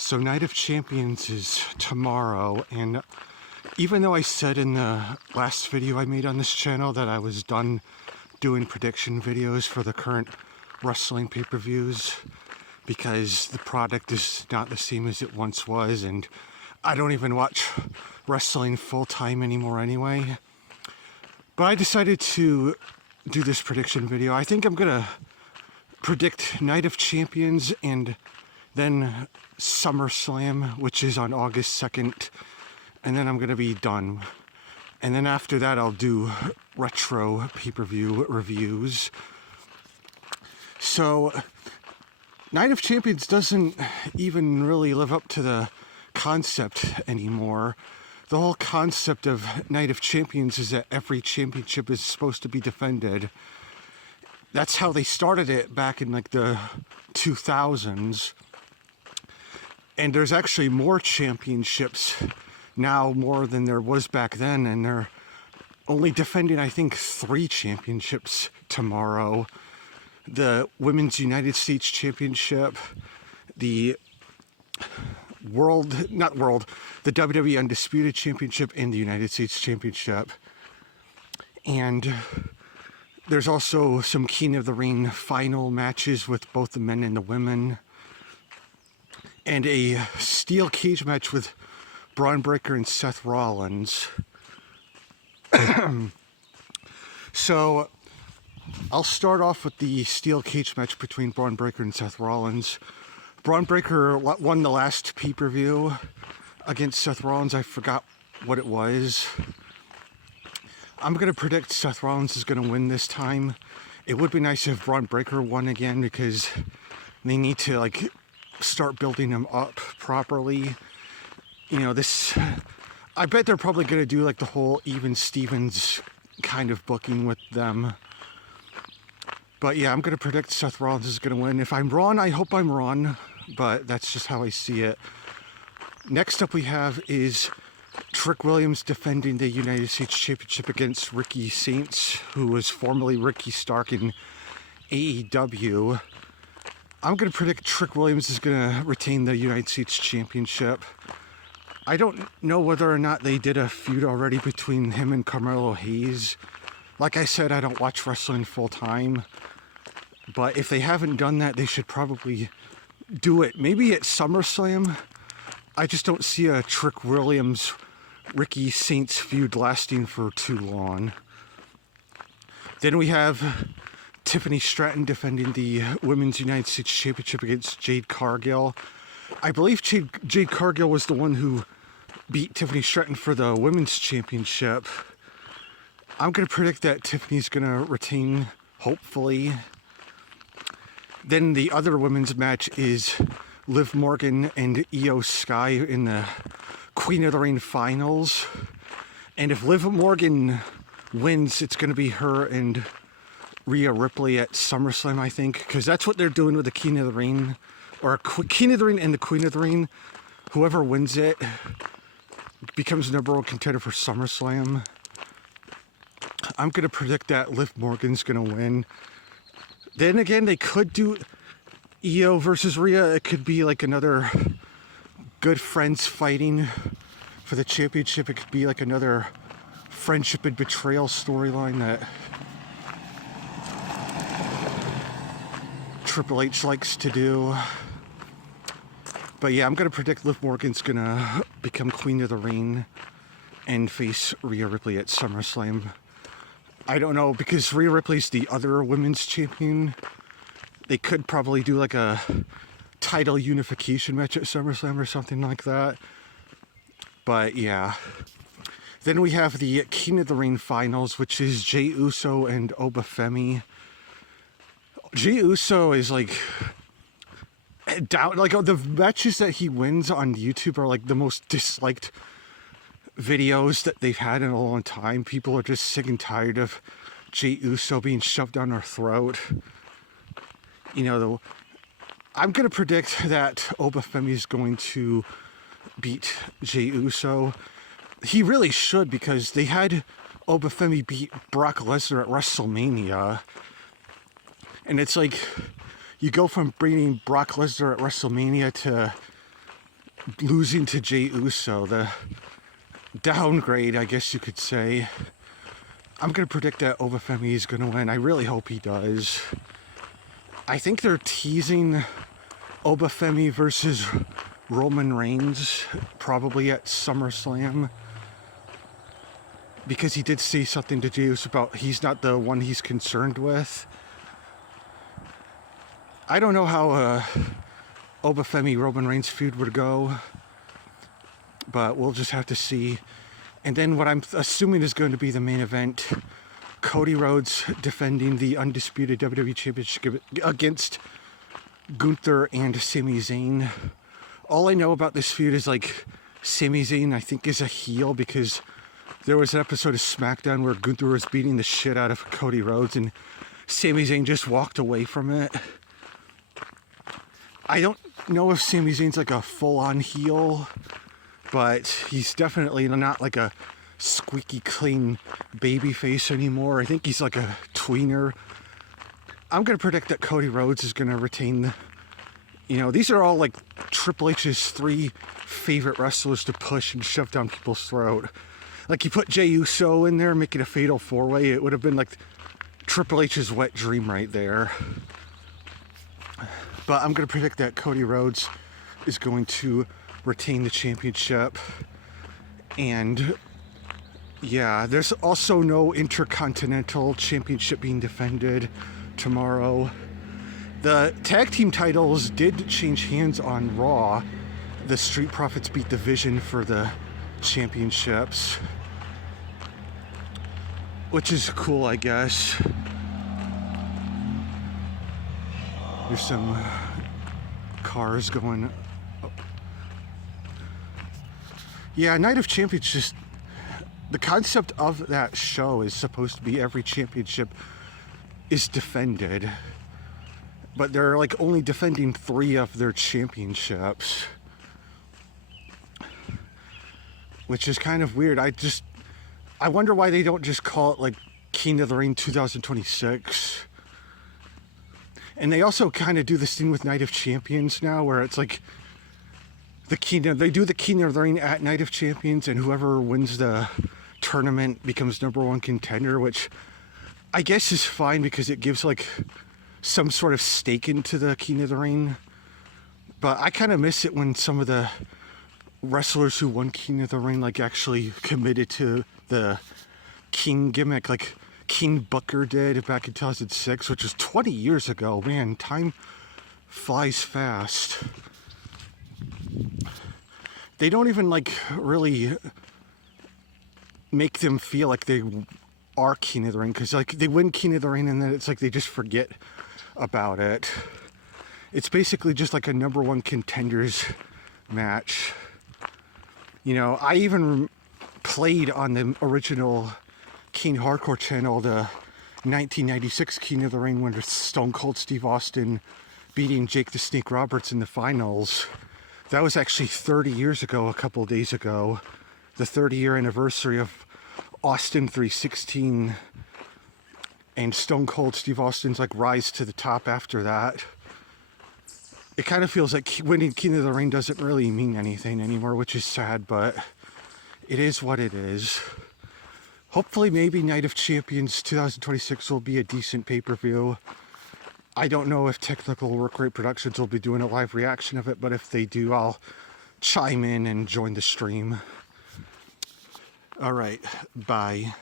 So Night of Champions is tomorrow, and even though I said in the last video I made on this channel that I was done doing prediction videos for the current wrestling pay-per-views because the product is not the same as it once was, and I don't even watch wrestling full-time anymore anyway. But I decided to do this prediction video. I think I'm gonna predict Night of Champions and then SummerSlam, which is on August 2nd, and then I'm gonna be done. And then after that I'll do retro pay-per-view reviews. So Night of Champions doesn't even really live up to the concept anymore. The whole concept of Night of Champions is that every championship is supposed to be defended. That's how they started it back in like the 2000s. And there's actually more championships now, more than there was back then, and they're only defending, I think, 3 championships tomorrow. The Women's United States Championship, the the WWE Undisputed Championship, and the United States Championship. And there's also some King of the Ring final matches with both the men and the women. And a steel cage match with Braun Breaker and Seth Rollins. So I'll start off with the steel cage match between Braun Breaker and Seth Rollins. Braun Breaker won the last pay-per-view against Seth Rollins. I forgot what it was. I'm going to predict Seth Rollins is going to win this time. It would be nice if Braun Breaker won again, because they need to start building him up properly. You know, I bet they're probably going to do the whole Even Stevens kind of booking with them. But yeah, I'm going to predict Seth Rollins is going to win. If I'm wrong, I hope I'm wrong, but that's just how I see it. Next up we have is Trick Williams defending the United States Championship against Ricky Saints, who was formerly Ricky Stark in AEW. I'm going to predict Trick Williams is going to retain the United States Championship. I don't know whether or not they did a feud already between him and Carmelo Hayes. Like I said, I don't watch wrestling full time. But if they haven't done that, they should probably do it. Maybe at SummerSlam. I just don't see a Trick Williams Ricky Saints feud lasting for too long. Then we have Tiffany Stratton defending the Women's United States Championship against Jade Cargill. I believe Jade Cargill was the one who beat Tiffany Stratton for the Women's Championship. I'm going to predict that Tiffany's going to retain, hopefully. Then the other women's match is Liv Morgan and Io Sky in the Queen of the Ring finals. And if Liv Morgan wins, it's going to be her and Rhea Ripley at SummerSlam, I think, because that's what they're doing with the King of the Ring, or King of the Ring and the Queen of the Ring. Whoever wins it becomes number 1 contender for SummerSlam. I'm going to predict that Liv Morgan's going to win. Then again, they could do Io versus Rhea. It could be another good friends fighting for the championship. It could be another friendship and betrayal storyline that Triple H likes to do. But yeah, I'm going to predict Liv Morgan's going to become Queen of the Ring and face Rhea Ripley at SummerSlam. I don't know, because Rhea Ripley's the other women's champion. They could probably do a title unification match at SummerSlam or something like that. But yeah. Then we have the King of the Ring finals, which is Jey Uso and Obafemi. Jey Uso is down, the matches that he wins on YouTube are the most disliked videos that they've had in a long time. People are just sick and tired of Jey Uso being shoved down our throat. You know, I'm going to predict that Obafemi is going to beat Jey Uso. He really should, because they had Obafemi beat Brock Lesnar at WrestleMania. And it's you go from beating Brock Lesnar at WrestleMania to losing to Jey Uso, the downgrade, I guess you could say. I'm going to predict that Obafemi is going to win. I really hope he does. I think they're teasing Obafemi versus Roman Reigns probably at SummerSlam, because he did say something to Jey Uso about he's not the one he's concerned with. I don't know how Obafemi Roman Reigns feud would go, but we'll just have to see. And then what I'm assuming is going to be the main event, Cody Rhodes defending the undisputed WWE Championship against Gunther and Sami Zayn. All I know about this feud is like Sami Zayn I think is a heel, because there was an episode of SmackDown where Gunther was beating the shit out of Cody Rhodes and Sami Zayn just walked away from it. I don't know if Sami Zayn's like a full-on heel, but he's definitely not like a squeaky clean baby face anymore. I think he's like a tweener. I'm going to predict that Cody Rhodes is going to retain. You know, these are all like Triple H's 3 favorite wrestlers to push and shove down people's throat. Like, you put Jey Uso in there, make it a fatal 4-way, it would have been like Triple H's wet dream right there. But I'm going to predict that Cody Rhodes is going to retain the championship. And yeah, there's also no Intercontinental Championship being defended tomorrow. The tag team titles did change hands on Raw. The Street Profits beat the Vision for the championships, which is cool, I guess. There's some cars going. Oh. Yeah, Night of Champions, just the concept of that show is supposed to be every championship is defended, but they're like only defending 3 of their championships, which is kind of weird. I wonder why they don't just call it like King of the Ring 2026. And they also kind of do this thing with Night of Champions now, where it's like they do the King of the Ring at Night of Champions, and whoever wins the tournament becomes #1 contender, which I guess is fine because it gives like some sort of stake into the King of the Ring. But I kind of miss it when some of the wrestlers who won King of the Ring like actually committed to the King gimmick, like King Booker did back in 2006, which was 20 years ago. Man, time flies fast. They don't even like really make them feel like they are King of the Ring, because like they win King of the Ring and then it's like they just forget about it. It's basically just like a #1 contenders match. You know, I even played on the original King Hardcore channel the 1996 King of the Ring when Stone Cold Steve Austin beating Jake the Snake Roberts in the finals. That was actually 30 years ago, a couple of days ago. The 30-year anniversary of Austin 316 and Stone Cold Steve Austin's like rise to the top after that. It kind of feels like winning King of the Ring doesn't really mean anything anymore, which is sad, but it is what it is. Hopefully, maybe Night of Champions 2026 will be a decent pay-per-view. I don't know if Technical Work Rate Productions will be doing a live reaction of it, but if they do, I'll chime in and join the stream. All right, bye.